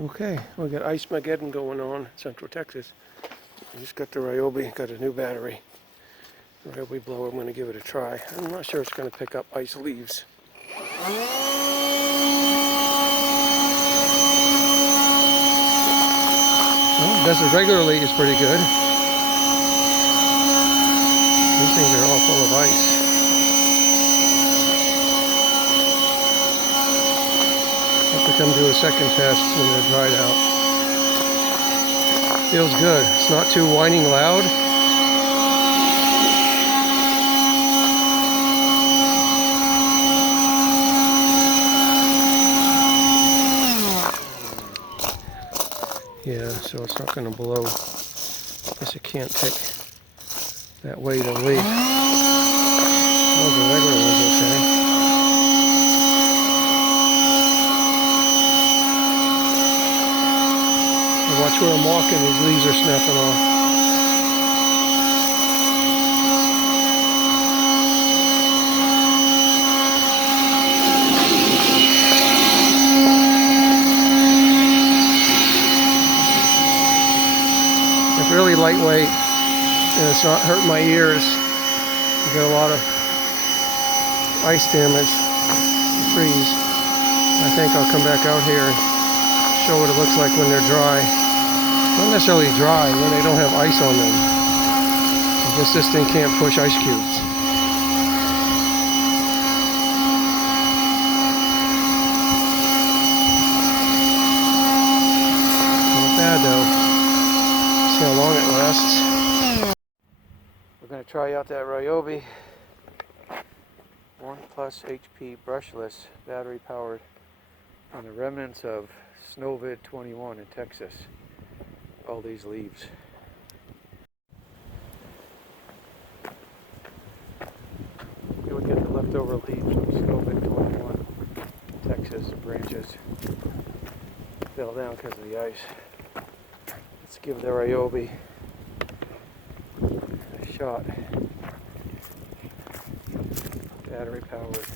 Okay, we got Ice Mageddon going on in Central Texas. I just got the Ryobi, got a new battery. Ryobi blower, I'm going to give it a try. I'm not sure it's going to pick up ice leaves. Well, it does it regularly is pretty good. These things are all full of ice. Have to come do a second test when they're dried out. Feels good. It's not too whining loud. Yeah, so it's not going to blow. Guess it can't take that weight of leaf. Oh, the regular one's okay. Watch where I'm walking, these leaves are snapping off. It's really lightweight and it's not hurting my ears. You get a lot of ice damage, freeze. I think I'll come back out here and show what it looks like when they're dry. Not necessarily dry, when they don't have ice on them. I guess this thing can't push ice cubes. Not bad though. See how long it lasts. We're going to try out that Ryobi 1+ HP brushless, battery powered, on the remnants of Snowvid 21 in Texas. All these leaves. You would get the leftover leaves from Snowvid 21 in Texas. Branches fell down because of the ice. Let's give the Ryobi a shot. Battery powered.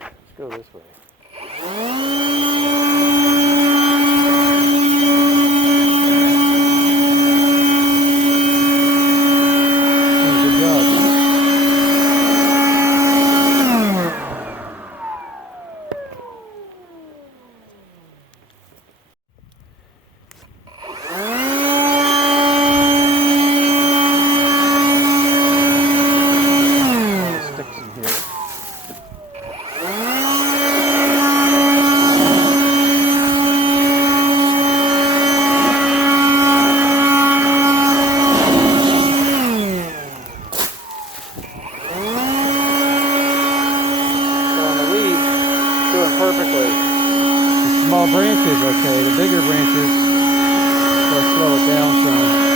Let's go this way. Perfectly. The small branches, okay. The bigger branches, they'll slow it down some.